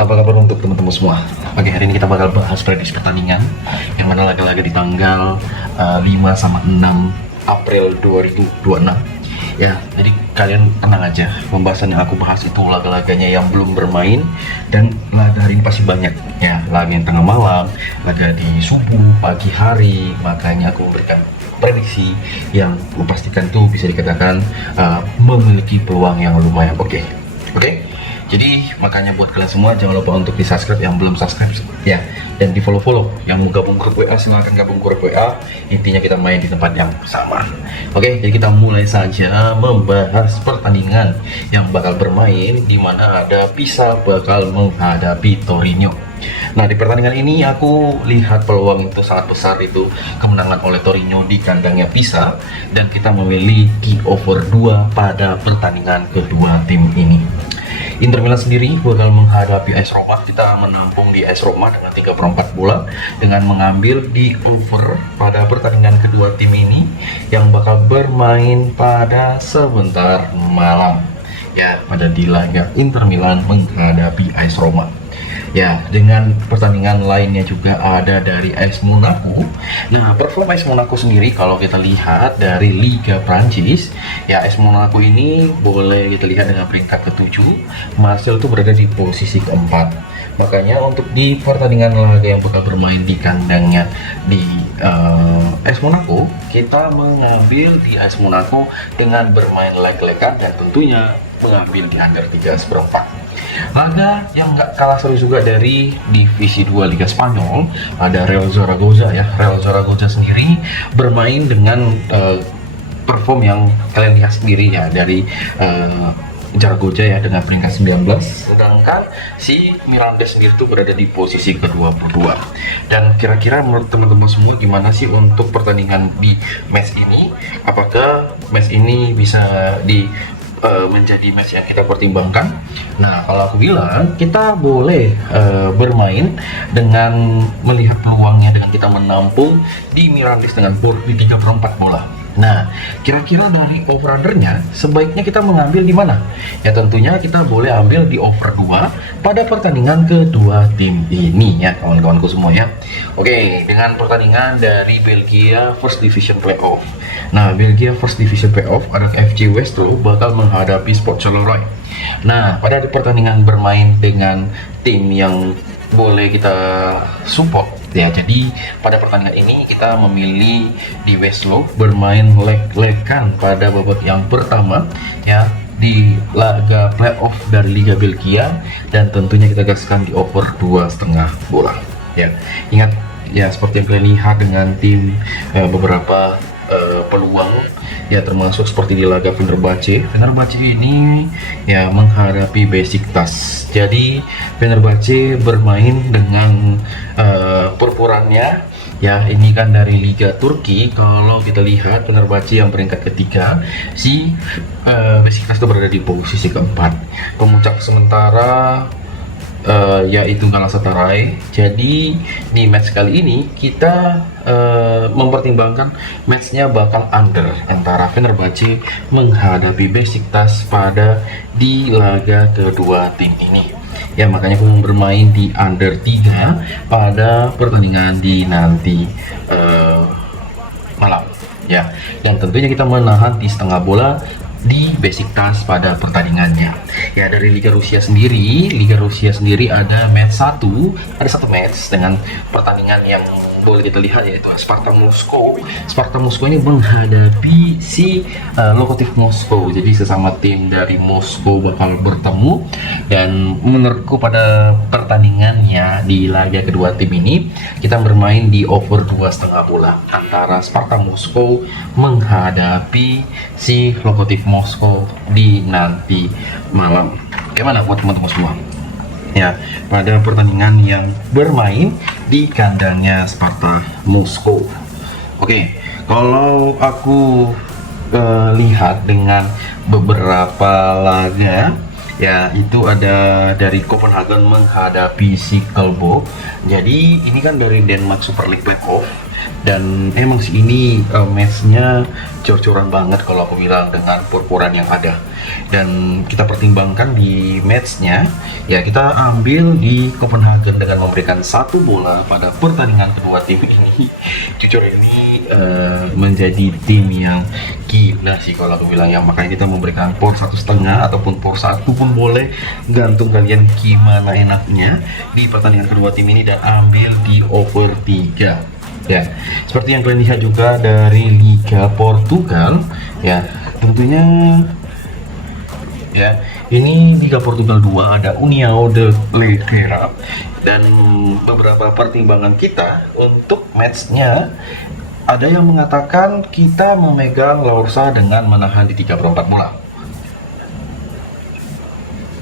Apa kabar untuk teman-teman semua? Oke, hari ini kita bakal bahas prediksi pertandingan yang mana laga-laga di tanggal 5 sama 6 April 2026. Ya, jadi kalian tenang aja. Pembahasan yang aku bahas itu laga-laganya yang belum bermain, dan laga hari ini pasti banyak. Ya, laga yang tengah malam, laga di subuh, pagi hari. Makanya aku memberikan prediksi yang memastikan tuh bisa dikatakan memiliki peluang yang lumayan oke. Oke? Jadi makanya buat kalian semua jangan lupa untuk di subscribe yang belum subscribe ya, dan di follow yang mau gabung grup WA silahkan gabung grup WA. Intinya kita main di tempat yang sama. Oke, jadi kita mulai saja membahas pertandingan yang bakal bermain, di mana ada Pisa bakal menghadapi Torino. Nah, di pertandingan ini aku lihat peluang itu sangat besar, itu kemenangan oleh Torino di kandangnya Pisa, dan kita memiliki over 2 pada pertandingan kedua tim ini. Inter Milan sendiri bakal menghadapi AS Roma. Kita menampung di AS Roma dengan 3/4 bola dengan mengambil di over pada pertandingan kedua tim ini yang bakal bermain pada sebentar malam. Ya, pada di laga Inter Milan menghadapi AS Roma. Ya, dengan pertandingan lainnya juga ada dari AS Monaco. Nah, performa AS Monaco sendiri kalau kita lihat dari Liga Prancis, ya AS Monaco ini boleh kita lihat dengan peringkat ke-7, Marseille itu berada di posisi ke-4. Makanya untuk di pertandingan laga yang bakal bermain di kandangnya di AS Monaco, kita mengambil di AS Monaco dengan bermain leg-legan dan tentunya mengambil di under 3/4. Laga yang nggak kalah seru juga dari Divisi 2 Liga Spanyol, ada Real Zaragoza ya. Real Zaragoza sendiri bermain dengan perform yang kalian lihat sendiri ya, dari Zaragoza ya dengan peringkat 19, sedangkan si Miranda sendiri tuh berada di posisi ke-22. Dan kira-kira menurut teman-teman semua gimana sih untuk pertandingan di match ini? Apakah match ini bisa menjadi match yang kita pertimbangkan? Nah, kalau aku bilang kita boleh bermain dengan melihat peluangnya dengan kita menampung di Mirandis dengan bor di 3/4 bola. Nah, kira-kira dari over-undernya sebaiknya kita mengambil di mana? Ya tentunya kita boleh ambil di over 2 pada pertandingan kedua tim ini ya kawan-kawanku semua ya. Oke, dengan pertandingan dari Belgia First Division Playoff. Nah, Belgia First Division Playoff ada FC Westerlo bakal menghadapi Sport Charleroi. Nah, pada pertandingan bermain dengan tim yang boleh kita support ya. Jadi pada pertandingan ini kita memilih di Westerlo bermain leg-legan pada babak yang pertama ya di laga playoff dari Liga Belgia, dan tentunya kita gaskan di over 2,5 bola ya. Ingat ya, seperti yang kalian lihat dengan tim beberapa peluang ya, termasuk seperti di laga Fenerbahce. Fenerbahce ini ya menghadapi Besiktas. Jadi Fenerbahce bermain dengan perpurannya ya, ini kan dari Liga Turki. Kalau kita lihat Fenerbahce yang peringkat ketiga, si Besiktas itu berada di posisi keempat. Pemuncak sementara yaitu Galatasaray. Jadi di match kali ini kita mempertimbangkan matchnya bakal under antara Fenerbahce menghadapi Besiktas pada di laga kedua tim ini ya. Makanya aku bermain di under 3 pada pertandingan di nanti malam ya, dan tentunya kita menahan di setengah bola di Besiktas pada pertandingannya ya. Dari Liga Rusia sendiri ada match ada satu match dengan pertandingan yang boleh kita lihat, yaitu Spartak Moskow. Spartak Moskow ini menghadapi si Lokomotiv Moskow. Jadi sesama tim dari Moskow bakal bertemu, dan menurutku pada pertandingannya di laga kedua tim ini kita bermain di over 2,5 bola antara Spartak Moskow menghadapi si Lokomotiv Moskow di nanti malam. Gimana buat teman-teman semua? Ya, pada pertandingan yang bermain di kandangnya Spartak Moskow. Oke, kalau aku lihat dengan beberapa laga ya, itu ada dari Copenhagen menghadapi si Kalbo. Jadi ini kan dari Denmark Super League Playoff. Dan emang sih ini matchnya cor-coran banget kalau aku bilang dengan purpuran yang ada. Dan kita pertimbangkan di matchnya, ya kita ambil di Copenhagen dengan memberikan 1 bola pada pertandingan kedua tim ini. Jujur ini menjadi tim yang gila sih kalau aku bilang ya, makanya kita memberikan power 1,5 ataupun power 1 pun boleh, gantung kalian gimana enaknya di pertandingan kedua tim ini, dan ambil di over 3 ya. Seperti yang kalian lihat juga dari Liga Portugal ya, tentunya ya, ini Liga Portugal 2 ada União de Liga, dan beberapa pertimbangan kita untuk matchnya, ada yang mengatakan kita memegang Laursa dengan menahan di 3/4 bola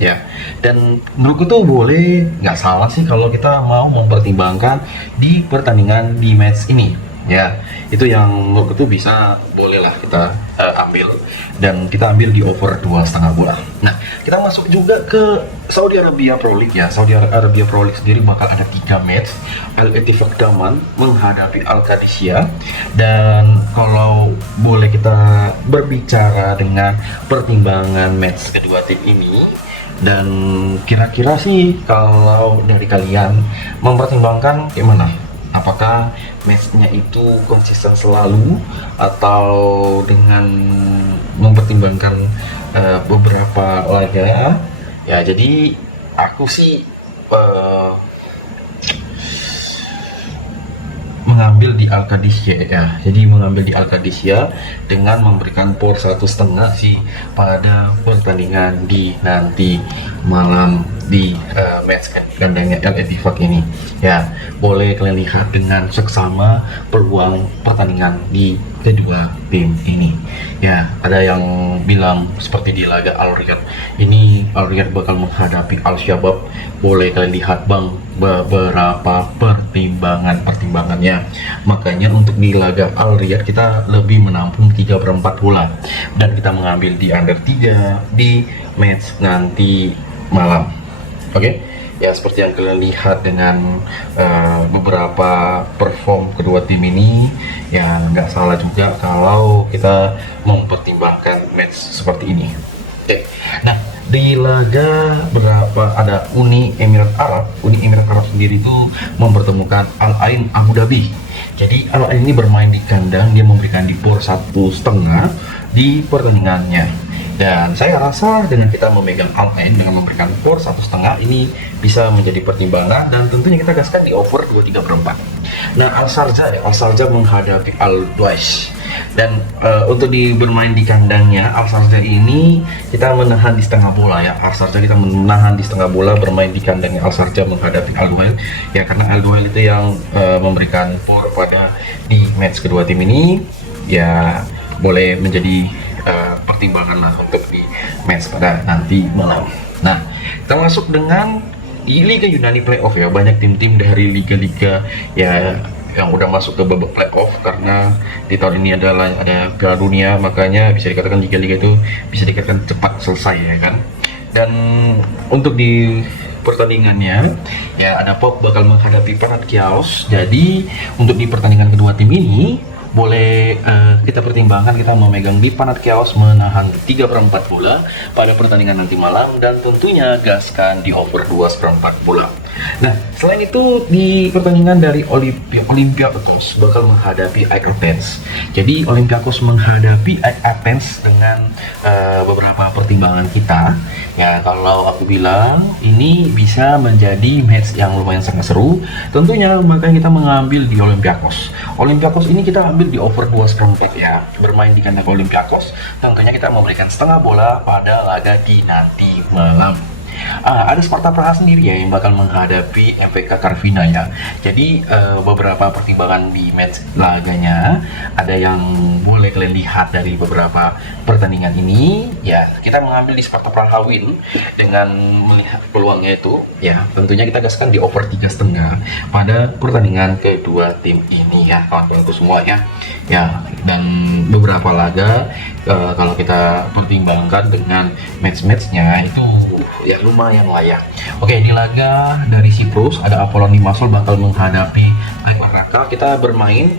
ya, dan menurutku tuh boleh, nggak salah sih kalau kita mau mempertimbangkan di pertandingan di match ini ya. Itu yang menurutku tuh bisa, bolehlah kita ambil, dan kita ambil di over 2,5 bola. Nah, kita masuk juga ke Saudi Arabia Pro League ya. Saudi Arabia Pro League sendiri bakal ada 3 match. Al Ettifaq Daman menghadapi Al Qadisiyah, dan kalau boleh kita berbicara dengan pertimbangan match kedua tim ini, dan kira-kira sih kalau dari kalian mempertimbangkan gimana? Apakah matchnya itu konsisten selalu, atau dengan mempertimbangkan beberapa laga ya? Jadi aku sih mengambil di Al Qadisiyah ya. Jadi mengambil di Al Qadisiyah dengan memberikan power 1,5 sih pada pertandingan di nanti malam di match gandanya Al Ettifaq ini ya. Boleh kalian lihat dengan seksama peluang pertandingan di kedua tim ini ya. Ada yang bilang seperti di laga Al Riyadh ini, Al Riyadh bakal menghadapi Al Shabab. Boleh kalian lihat bang beberapa pertimbangannya. Makanya untuk di laga Al Riyadh kita lebih menampung 3/4 bola, dan kita mengambil di under 3 di match nanti malam. Oke, ya seperti yang kalian lihat dengan beberapa perform kedua tim ini ya, nggak salah juga kalau kita mempertimbangkan match seperti ini. Oke, nah di laga berapa ada Uni Emirat Arab. Uni Emirat Arab sendiri itu mempertemukan Al Ain Abu Dhabi. Jadi Al Ain ini bermain di kandang, dia memberikan di power 1,5 di pertandingannya. Dan saya rasa dengan kita memegang Al Ain dengan memberikan power 1,5 ini bisa menjadi pertimbangan, dan tentunya kita gaskan di over 2/3/4. Nah, Al Sharjah menghadapi Al Duais. Dan untuk bermain di kandangnya Al Sharjah ini kita menahan di setengah bola ya. Al Sharjah kita menahan di setengah bola, bermain di kandangnya Al Sharjah menghadapi Al Duhail ya, karena Al Duhail itu yang memberikan power pada di match kedua tim ini ya. Boleh menjadi pertimbangan lah untuk di match pada nanti malam. Nah, kita masuk dengan di Liga Yunani Playoff ya. Banyak tim-tim dari liga-liga ya yang udah masuk ke babak playoff, karena di tahun ini ada Piala Dunia, makanya bisa dikatakan liga-liga itu bisa dikatakan cepat selesai ya kan. Dan untuk di pertandingannya ya, ada PAOK bakal menghadapi Panathinaikos. Jadi untuk di pertandingan kedua tim ini boleh kita pertimbangkan kita memegang di Panathinaikos menahan 3/4 bola pada pertandingan nanti malam, dan tentunya gaskan di over 2/4 bola. Nah, selain itu di pertandingan dari Olympiakos bakal menghadapi AEK Athens. Jadi Olympiakos menghadapi AEK Athens dengan beberapa pertimbangan kita ya. Kalau aku bilang ini bisa menjadi match yang lumayan sangat seru, tentunya makanya kita mengambil di Olympiakos. Olympiakos ini kita ambil di over 2/4 ya. Bermain di kandang Olympiakos, tentunya kita memberikan setengah bola pada laga di nanti malam. Ada Sparta Praha sendiri ya yang bakal menghadapi MVK Karvina ya. Jadi beberapa pertimbangan di match laganya ada yang boleh kalian lihat dari beberapa pertandingan ini ya. Kita mengambil di Sparta Praha win dengan melihat peluangnya itu ya. Tentunya kita gaskan di over 3,5 pada pertandingan kedua tim ini ya, kawan-kawanku semua ya. Ya, dan beberapa laga kalau kita pertimbangkan dengan match-matchnya itu ya lumayan layak. Oke, di laga dari Siprus ada Apollon Limassol bakal menghadapi Aik Larnaca, kita bermain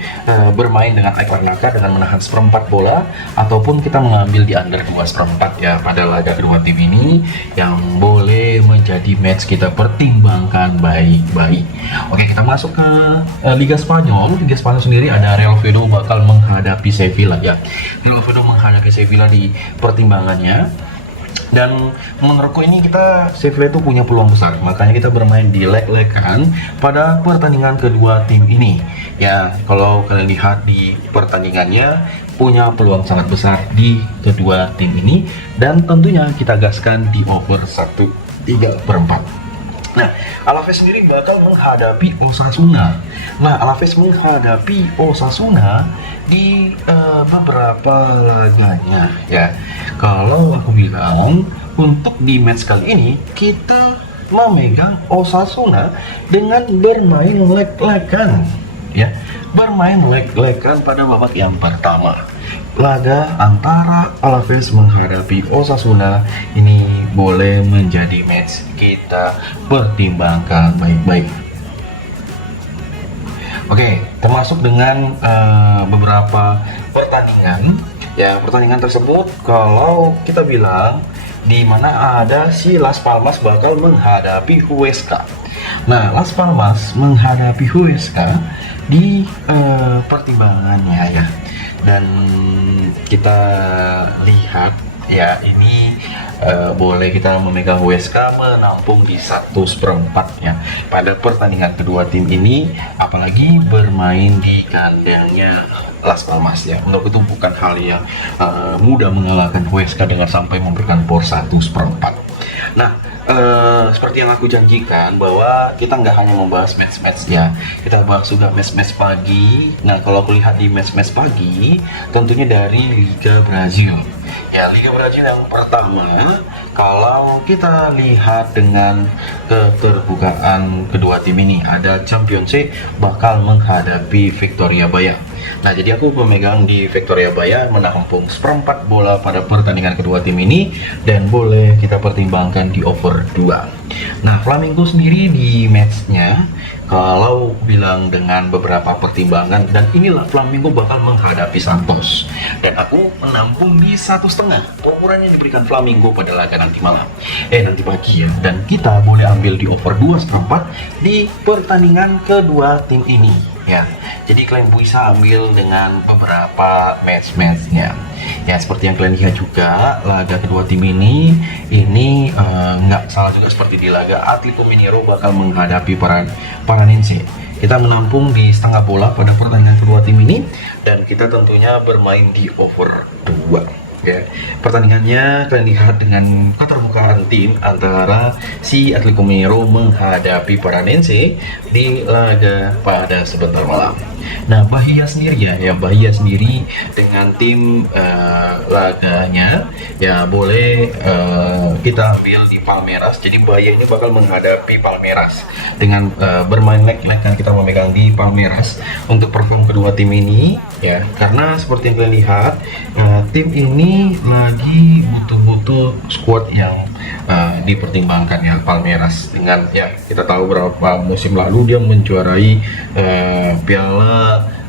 dengan Aik Larnaca dengan menahan seperempat bola, ataupun kita mengambil di under 2/4 ya pada laga kedua tim ini, yang boleh menjadi match kita pertimbangkan baik-baik. Oke, kita masuk ke Liga Spanyol. Liga Spanyol sendiri ada Real Oviedo bakal menghadapi Sevilla ya. Real Oviedo menghadapi Sevilla di pertimbangannya. Dan menurutku ini Sevilla itu punya peluang besar, makanya kita bermain di leg-legan pada pertandingan kedua tim ini. Ya, kalau kalian lihat di pertandingannya punya peluang sangat besar di kedua tim ini, dan tentunya kita gaskan di over 1/3. Nah, Alaves sendiri bakal menghadapi Osasuna. Nah, Alaves menghadapi Osasuna di beberapa laganya ya. Kalau aku bilang untuk di match kali ini kita memegang Osasuna dengan bermain leg-legan ya. Bermain leg-legan pada babak yang pertama. Laga antara Alaves menghadapi Osasuna ini boleh menjadi match kita pertimbangkan baik-baik. Oke, termasuk dengan beberapa pertandingan ya. Pertandingan tersebut kalau kita bilang di mana ada si Las Palmas bakal menghadapi Huesca. Nah, Las Palmas menghadapi Huesca di pertimbangannya ya. Dan kita lihat ya, ini boleh kita memegang Huesca menampung di 1/4 ya pada pertandingan kedua tim ini, apalagi bermain di kandangnya Las Palmas ya. Menurut itu bukan hal yang mudah mengalahkan Huesca dengan sampai memberikan skor 1/4. Nah, seperti yang aku janjikan bahwa kita nggak hanya membahas match-match ya, kita bahas juga match-match pagi. Nah, kalau aku lihat di match-match pagi, tentunya dari Liga Brazil. Ya, Liga Brazil yang pertama, kalau kita lihat dengan keterbukaan kedua tim ini, ada Championship bakal menghadapi Victoria Bahia. Nah, jadi aku memegang di Victoria Bahia menampung 1/4 bola pada pertandingan kedua tim ini, dan boleh kita pertimbangkan di over 2. Nah, Flamengo sendiri di matchnya, kalau bilang dengan beberapa pertimbangan, dan inilah Flamengo bakal menghadapi Santos, dan aku menampung di 1,5 ukuran yang diberikan Flamengo pada laga nanti malam, nanti pagi ya. Dan kita boleh ambil di over 2/4 di pertandingan kedua tim ini ya. Jadi kalian bisa ambil dengan beberapa match-matchnya ya. Seperti yang kalian lihat juga, laga kedua tim ini nggak salah juga seperti di laga Atletico Mineiro bakal menghadapi Paranense. Kita menampung di setengah bola pada pertandingan kedua tim ini, dan kita tentunya bermain di over 2 ya. Pertandingannya kalian lihat dengan keterbukaan tim antara si Atletico Mineiro menghadapi Paranense di laga pada sebentar malam. Nah, Bahia sendiri ya, Bahia sendiri dengan tim laganya ya boleh kita ambil di Palmeiras. Jadi Bahia ini bakal menghadapi Palmeiras dengan bermain leg-legan, kita memegang di Palmeiras untuk perform kedua tim ini ya. Karena seperti yang kalian lihat, tim ini lagi butuh squad yang dipertimbangkan ya. Palmeiras dengan ya, kita tahu beberapa musim lalu dia menjuarai Piala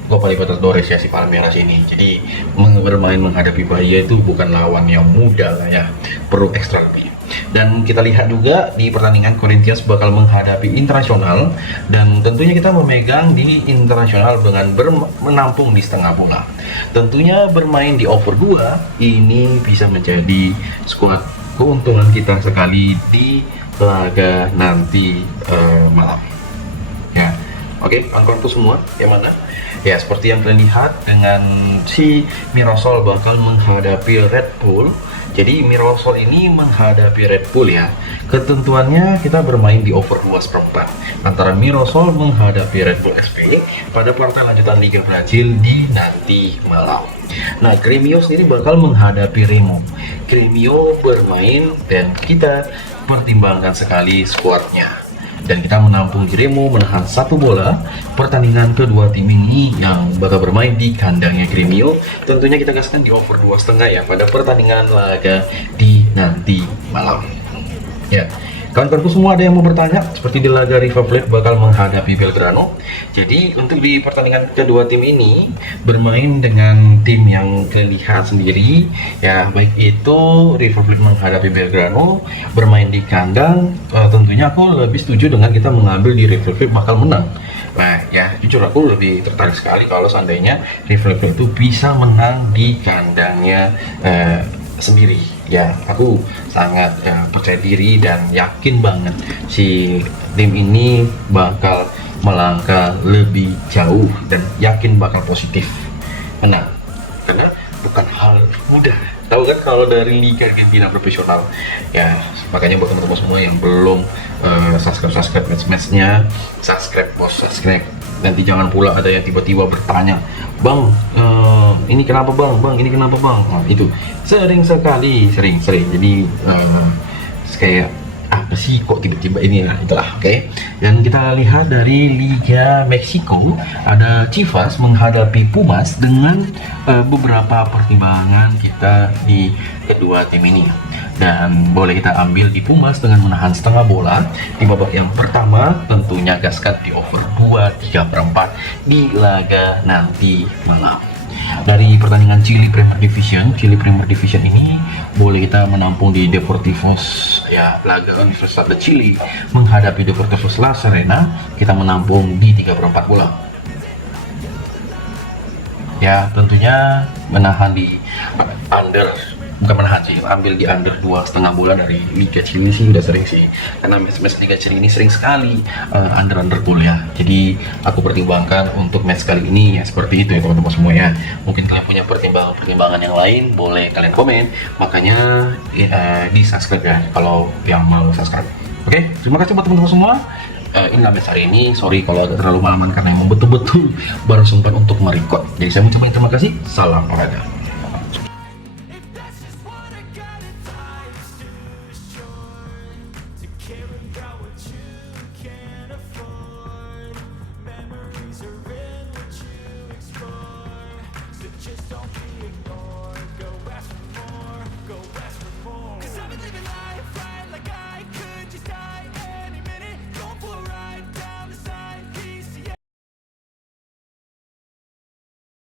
Copa Libertadores ya si Palmeiras ini. Jadi bermain menghadapi Bahia itu bukan lawan yang mudah lah ya, perlu ekstra lebih. Dan kita lihat juga di pertandingan Corinthians bakal menghadapi Internasional, dan tentunya kita memegang di Internasional dengan menampung di setengah bola. Tentunya bermain di over 2 ini bisa menjadi skuad keuntungan kita sekali di laga nanti malam ya. Oke, angkotku semua yang mana? Ya, seperti yang kalian lihat dengan si Mirassol bakal menghadapi Red Bull. Jadi Mirassol ini menghadapi Red Bull ya. Ketentuannya kita bermain di over 2/4 antara Mirassol menghadapi Red Bull SP pada partai lanjutan Liga Brazil di nanti malam. Nah, Grêmio sendiri bakal menghadapi Remo. Grêmio bermain dan kita pertimbangkan sekali skuadnya, dan kita menampung Grêmio menahan 1 bola pertandingan kedua tim ini yang bakal bermain di kandangnya Grêmio. Tentunya kita gaskan di over 2,5 ya pada pertandingan laga di nanti malam ya. Kawan-kawanku semua ada yang mau bertanya seperti di laga River Plate bakal menghadapi Belgrano. Jadi untuk di pertandingan kedua tim ini bermain dengan tim yang terlihat sendiri ya, baik itu River Plate menghadapi Belgrano bermain di kandang, tentunya aku lebih setuju dengan kita mengambil di River Plate bakal menang. Nah ya, jujur aku lebih tertarik sekali kalau seandainya River Plate itu bisa menang di kandangnya sendiri. Ya, aku sangat percaya diri dan yakin banget si tim ini bakal melangkah lebih jauh dan yakin bakal positif menang, karena bukan hal mudah. Tahu kan kalau dari Liga Argentina profesional ya, makanya buat teman-teman semua yang belum subscribe match-matchnya, subscribe. Nanti jangan pula ada yang tiba-tiba bertanya, bang ini kenapa bang, ini kenapa bang. Nah, itu sering sekali, sering. Jadi kayak apa sih kok tiba-tiba ini, lah itulah. Oke. Dan kita lihat dari Liga Meksiko ada Chivas menghadapi Pumas dengan beberapa pertimbangan kita di kedua tim ini. Dan boleh kita ambil di Pumas dengan menahan setengah bola di babak yang pertama, tentunya gaskan di over 2/3/4 di laga nanti malam. Dari pertandingan Chile Premier Division ini boleh kita menampung di Deportivos ya, laga Universidad de Chile menghadapi Deportivos La Serena, kita menampung di 3/4 bola. Ya, tentunya menahan di bukan menahan sih, ambil di under 2,5 bola dari Liga Chile sih udah sering sih, karena match Liga Chile ini sering sekali under goal ya. Jadi aku pertimbangkan untuk match kali ini ya seperti itu ya teman-teman semua ya. Mungkin kalian punya pertimbangan yang lain, boleh kalian komen, makanya di subscribe ya kalau yang mau subscribe. Oke, terima kasih buat teman-teman semua. Inilah match hari ini, sorry kalau agak terlalu malaman karena emang betul-betul baru sempat untuk merecord. Jadi saya mengucapkan terima kasih, salam olahraga.